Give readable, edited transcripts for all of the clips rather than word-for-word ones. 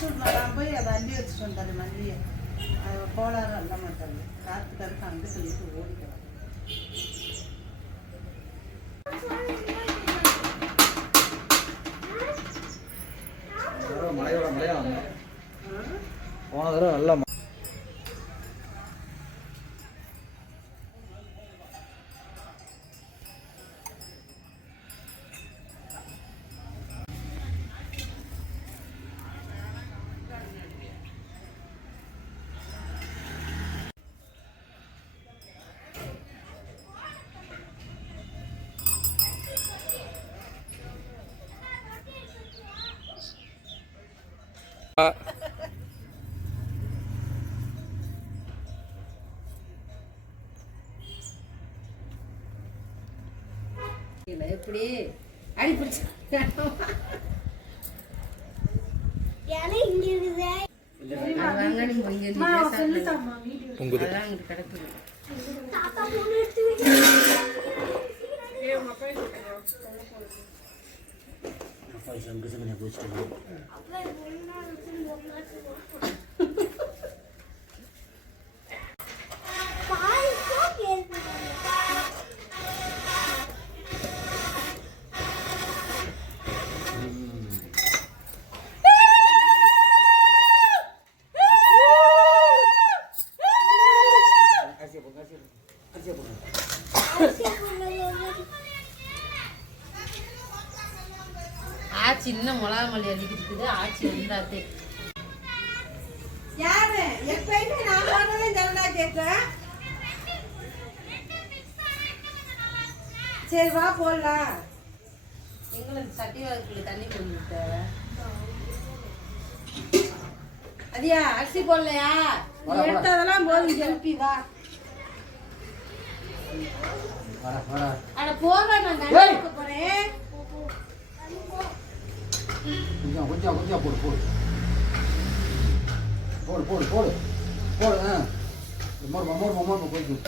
நான் போய் அதை அள்ளி வச்சுட்டு வந்தாரு மல்லியை கோளாறு அல்ல மாட்டாரு காத்துக்காருக்கு அங்கே சொல்லிட்டு ஓடிக்கிறார். மழையோட மழையா போன தடவை நல்லா எப்படி அடி பிடிச்சு சின்ன மிளகா மல்லி அடிக்கிட்டு ஆட்சி வந்தாத்தே யாரு எப்பயுமே நான் சொன்னதே ஜனதா கேட்கிறேன். சரி வா போடலாம். எங்களுக்கு சட்டி வாக்குல தண்ணி போட்டு அதியா அரிசி போடலையா எடுத்ததெல்லாம் போதும் செல்பி வா அட போடுறேன் நான் தண்ணி போறேன். கொஞ்சம் கொஞ்சம் கொஞ்சம் போடு போடு போடு போடு போடு போடு மோர்மா மோர்மா மோர்மா கொஞ்சம்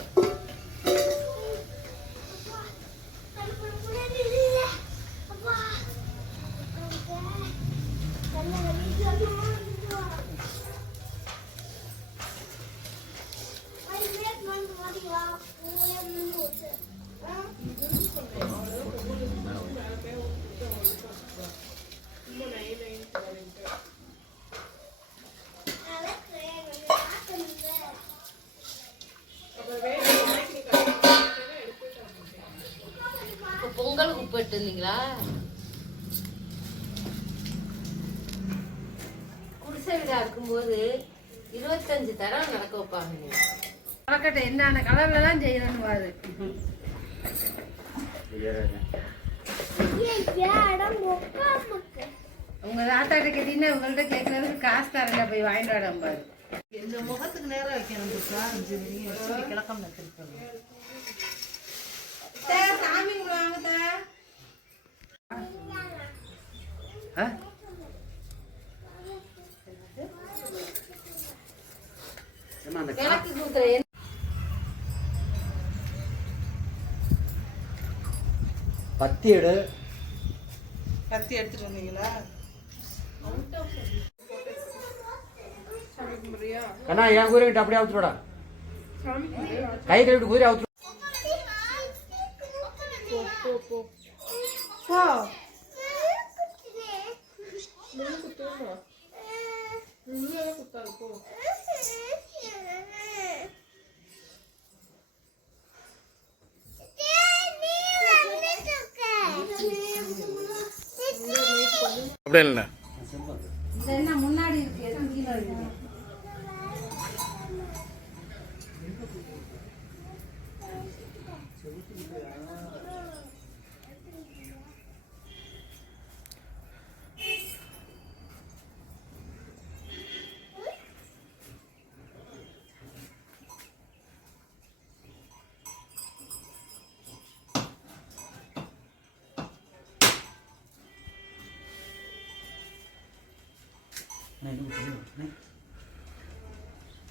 பொங்கலுக்கு போயிட்டு இருந்தீங்களா? குடிசை வீடா இருக்கும்போது 25 தடவை நடக்க வைப்பாங்க. பழக்கட்டை என்னென்ன கலர்ல தான் செய்யணும்னு பாரு. உங்க தாத்தாட்ட கேட்டீங்கன்னா உங்கள்ட்ட கேட்கறதுக்கு காசு தரல போய் வாங்கிட்டு வாடாம பாரு. இந்த முகத்துக்கு நேரம் வைக்கணும் கிழக்கம் நட்டிருப்பாங்க. சாமி வாங்க பத்தி எடு. கத்தி எடுத்துட்டு வந்தீங்களா? கண்ணா என் குதிரைகிட்ட அப்படியே அவுத்துடா. கை கழுவிட்டு குதிரை அவுத்து அப்படியே இல்லை முன்னாடி இருக்கு.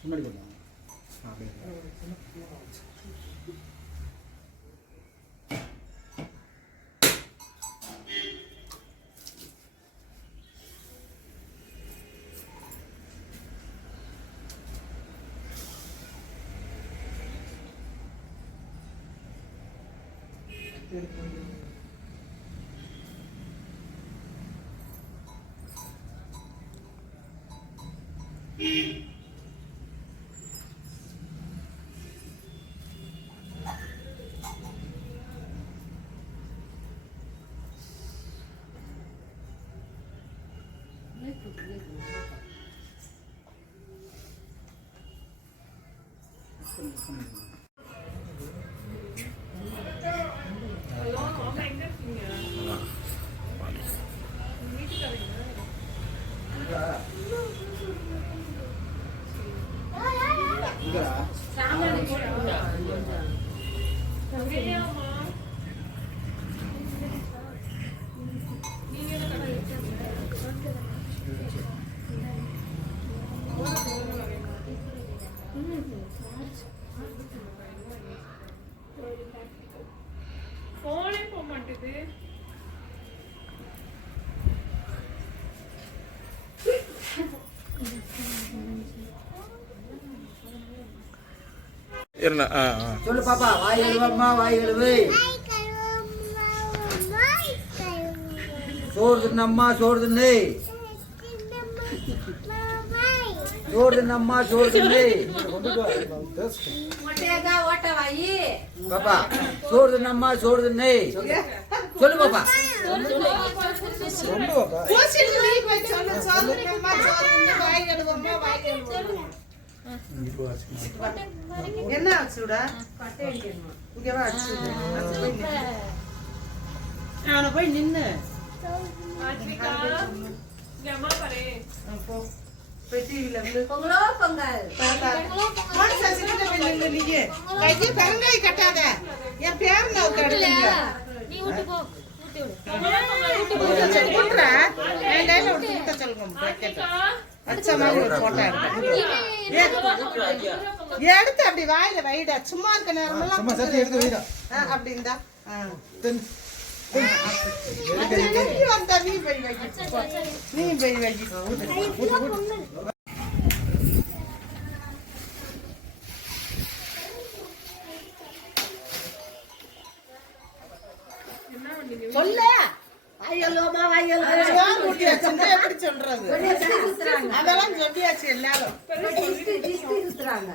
முன்னாடி போடலாம். போனே போக மாட்டேது. இருண்ணா. சொல்லு பாப்பா, வாய் கழுவம்மா, வாய் கழுவு. சோறு தின்னம்மா, சோறு தின்னு. சோறு தின்னம்மா, சோறு தின்னு. பாப்பா, சோறு தின்னம்மா, சோறு தின்னு. சொல்லு பாப்பா. என்ன ஆச்சுடா? இங்க வா, அடிச்சு அவனை போய் நின்னு ஆத்மிகா, இங்க அம்மா பாரு. போய் டிவில விழு. பொங்கலோ பொங்கல். போன் சசிக்கிட்ட போய் நில்லு நீங்க. கையை பெருங்காய் கட்டாத. என் பேர் நான் கடுங்க. நீ ஊட்டு போ. ஊட்டி விடு. சொல்றா. நான் கையில விட்டு ஊட்ட சொல்றேன். பாக்கெட். அச்ச மாதிரி ஒரு போட்டோ எடுத்து அப்படி வாயில வைடா. சும்மா இருக்க நேரமெல்லாம் சும்மா சத்தி எடுத்து வைடா. அப்படி இருந்தா வந்தா நீ போய் வை. நீ போய் வை. சொல்ல. ஐயலோமா ஐயலோ. எப்படி சொல்றது? அதெல்லாம் சொல்லியாச்சு எல்லாரும். டிஸ்ட் டிஸ்ட் குத்துறாங்க.